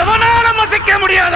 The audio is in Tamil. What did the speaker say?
எவனாலும் அசைக்க முடியாத